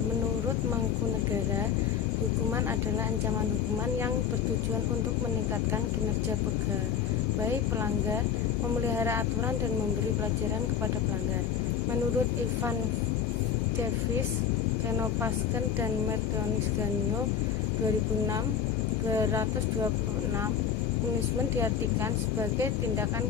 Menurut Mangkunegara, hukuman adalah ancaman hukuman yang bertujuan untuk meningkatkan kinerja pegawai pelanggar, memelihara aturan, dan memberi pelajaran kepada pelanggar. Menurut Ivan Davis, Reno Pasken, dan Mertonis Ganino 2006, punishment diartikan sebagai tindakan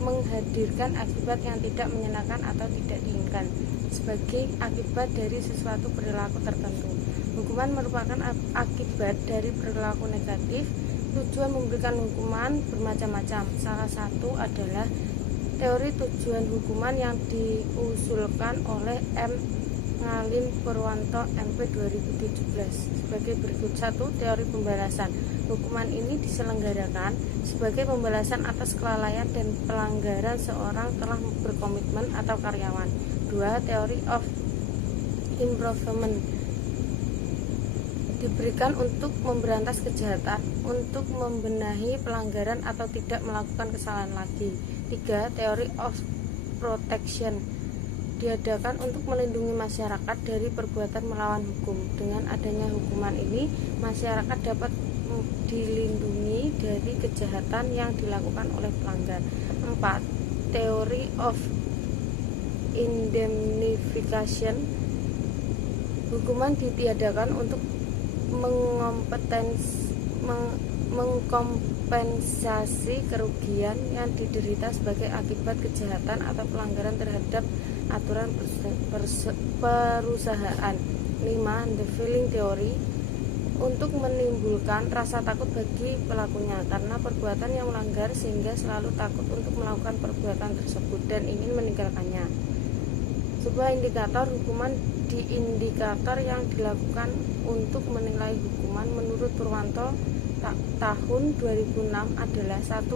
menghadirkan akibat yang tidak menyenangkan atau tidak diinginkan sebagai akibat dari sesuatu perilaku tertentu. Hukuman merupakan akibat dari perilaku negatif. Tujuan memberikan hukuman bermacam-macam. Salah satu adalah teori tujuan hukuman yang diusulkan oleh M. Ngalim Purwanto MP 2017 sebagai berikut. 1. Teori pembalasan. Hukuman ini diselenggarakan sebagai pembalasan atas kelalaian dan pelanggaran seorang telah berkomitmen atau karyawan. 2. Teori of improvement diberikan untuk memberantas kejahatan, untuk membenahi pelanggaran atau tidak melakukan kesalahan lagi. 3. Teori of protection diadakan untuk melindungi masyarakat dari perbuatan melawan hukum. Dengan adanya hukuman ini, masyarakat dapat dilindungi dari kejahatan yang dilakukan oleh pelanggar. 4. Teori of indemnification. Hukuman ditiadakan untuk mengkompensasi kerugian yang diderita sebagai akibat kejahatan atau pelanggaran terhadap aturan perusahaan. 5. The feeling theory untuk menimbulkan rasa takut bagi pelakunya karena perbuatan yang melanggar, sehingga selalu takut untuk melakukan perbuatan tersebut dan ingin meninggalkannya. Sebuah indikator hukuman di indikator yang dilakukan untuk menilai hukuman menurut Purwanto tahun 2006 adalah 1.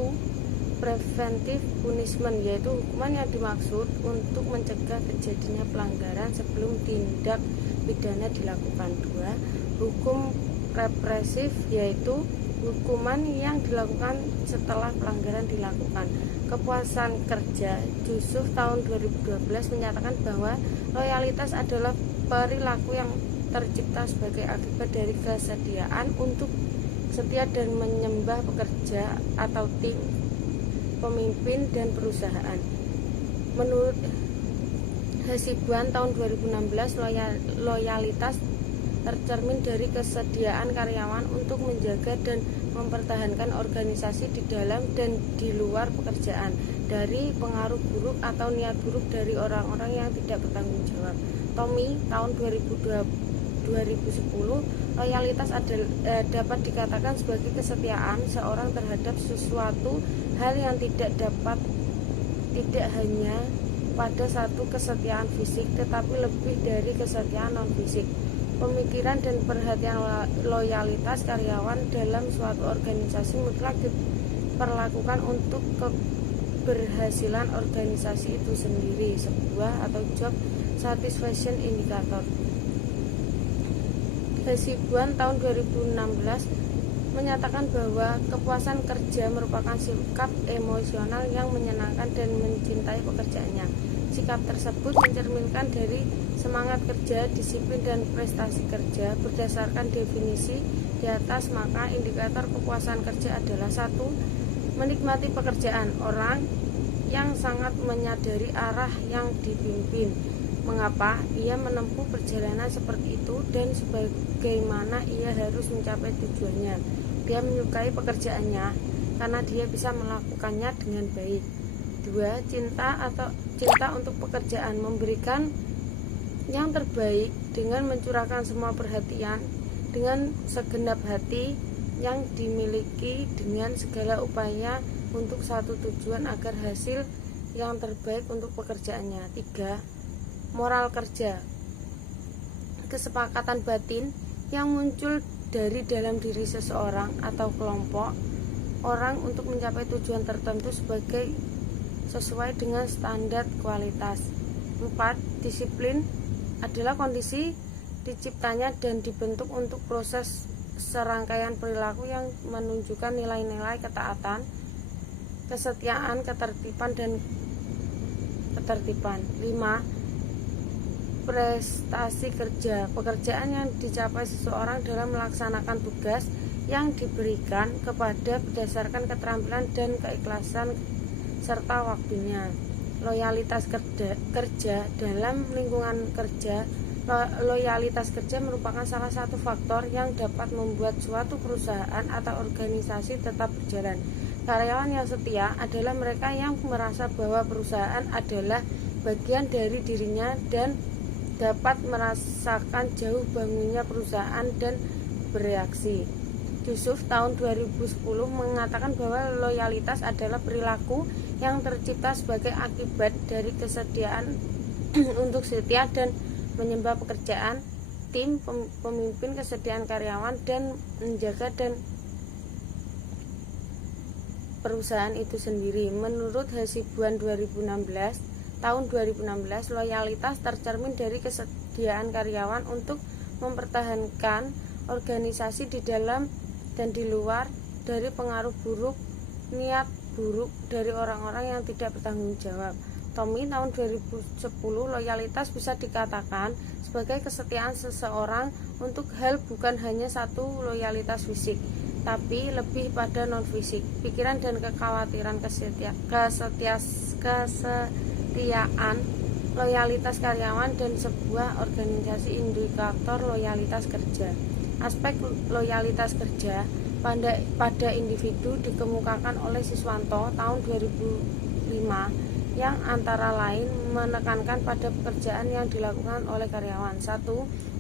Preventive punishment, yaitu hukuman yang dimaksud untuk mencegah terjadinya pelanggaran sebelum tindak pidana dilakukan. 2. Hukum represif, yaitu hukuman yang dilakukan setelah pelanggaran dilakukan. Kepuasan kerja. Yusuf tahun 2012 menyatakan bahwa loyalitas adalah perilaku yang tercipta sebagai akibat dari kesediaan untuk setia dan menyembah pekerja atau tim, pemimpin, dan perusahaan. Menurut Hasibuan tahun 2016, loyalitas tercermin dari kesediaan karyawan untuk menjaga dan mempertahankan organisasi di dalam dan di luar pekerjaan dari pengaruh buruk atau niat buruk dari orang-orang yang tidak bertanggung jawab. Tommy tahun 2010, loyalitas dapat dikatakan sebagai kesetiaan seorang terhadap sesuatu hal yang tidak hanya pada satu kesetiaan fisik, tetapi lebih dari kesetiaan non fisik. Pemikiran dan perhatian loyalitas karyawan dalam suatu organisasi mutlak diperlakukan untuk keberhasilan organisasi itu sendiri, sebuah atau job satisfaction indicator. Hasibuan tahun 2016 menyatakan bahwa kepuasan kerja merupakan sikap emosional yang menyenangkan dan mencintai pekerjaannya. Sikap tersebut mencerminkan dari semangat kerja, disiplin, dan prestasi kerja. Berdasarkan definisi di atas, maka indikator kepuasan kerja adalah 1. Menikmati pekerjaan. Orang yang sangat menyadari arah yang dipimpin, mengapa ia menempuh perjalanan seperti itu, dan sebagaimana ia harus mencapai tujuannya. Dia menyukai pekerjaannya karena dia bisa melakukannya dengan baik. 2. Cinta untuk pekerjaan, memberikan yang terbaik dengan mencurahkan semua perhatian dengan segenap hati yang dimiliki dengan segala upaya untuk satu tujuan agar hasil yang terbaik untuk pekerjaannya. 3. Moral kerja, kesepakatan batin yang muncul dari dalam diri seseorang atau kelompok orang untuk mencapai tujuan tertentu sesuai dengan standar kualitas. 4. Disiplin adalah kondisi diciptanya dan dibentuk untuk proses serangkaian perilaku yang menunjukkan nilai-nilai ketaatan, kesetiaan, ketertiban, dan ketertiban. 5. Prestasi kerja, pekerjaan yang dicapai seseorang dalam melaksanakan tugas yang diberikan kepada berdasarkan keterampilan dan keikhlasan serta waktunya. Loyalitas kerja dalam lingkungan kerja. Loyalitas kerja merupakan salah satu faktor yang dapat membuat suatu perusahaan atau organisasi tetap berjalan. Karyawan yang setia adalah mereka yang merasa bahwa perusahaan adalah bagian dari dirinya dan dapat merasakan jauh bangunnya perusahaan dan bereaksi. Yusuf tahun 2010 mengatakan bahwa loyalitas adalah perilaku yang tercipta sebagai akibat dari kesediaan untuk setia dan menyembah pekerjaan tim, pemimpin, kesediaan karyawan, dan menjaga dan perusahaan itu sendiri. Menurut Hasibuan 2016, tahun 2016, loyalitas tercermin dari kesediaan karyawan untuk mempertahankan organisasi di dalam dan di luar dari pengaruh buruk, niat buruk dari orang-orang yang tidak bertanggung jawab. Tommy tahun 2010, loyalitas bisa dikatakan sebagai kesetiaan seseorang untuk hal bukan hanya satu loyalitas fisik, tapi lebih pada non-fisik, pikiran dan kekhawatiran kesetiaan, loyalitas karyawan dan sebuah organisasi indikator loyalitas kerja. Aspek loyalitas kerja pada individu dikemukakan oleh Siswanto tahun 2005 yang antara lain menekankan pada pekerjaan yang dilakukan oleh karyawan. 1.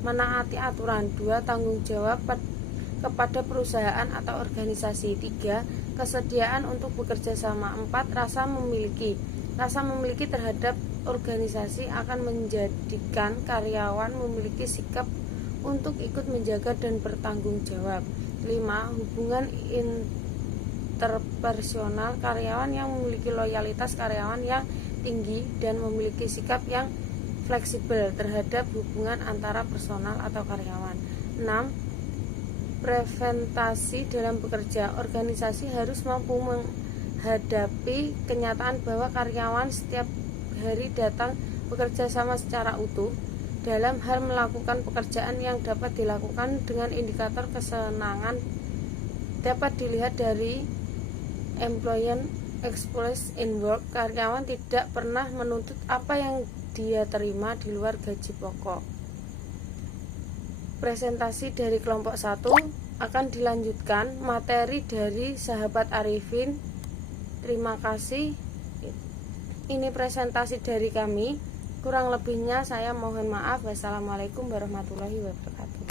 Menaati aturan. 2. Tanggung jawab kepada perusahaan atau organisasi. 3. Kesediaan untuk bekerja sama. 4. Rasa memiliki terhadap organisasi akan menjadikan karyawan memiliki sikap untuk ikut menjaga dan bertanggung jawab. 5. Hubungan interpersonal. Karyawan yang memiliki loyalitas karyawan yang tinggi dan memiliki sikap yang fleksibel terhadap hubungan antara personal atau karyawan. 6. Preventasi dalam bekerja. Organisasi harus mampu menghadapi kenyataan bahwa karyawan setiap hari datang bekerja sama secara utuh dalam hal melakukan pekerjaan yang dapat dilakukan dengan indikator kesenangan dapat dilihat dari employee experience in work. Karyawan tidak pernah menuntut apa yang dia terima di luar gaji pokok. Presentasi dari kelompok 1 akan dilanjutkan materi dari sahabat Arifin. Terima kasih. Ini presentasi dari kami. Kurang lebihnya saya mohon maaf. Wassalamualaikum warahmatullahi wabarakatuh.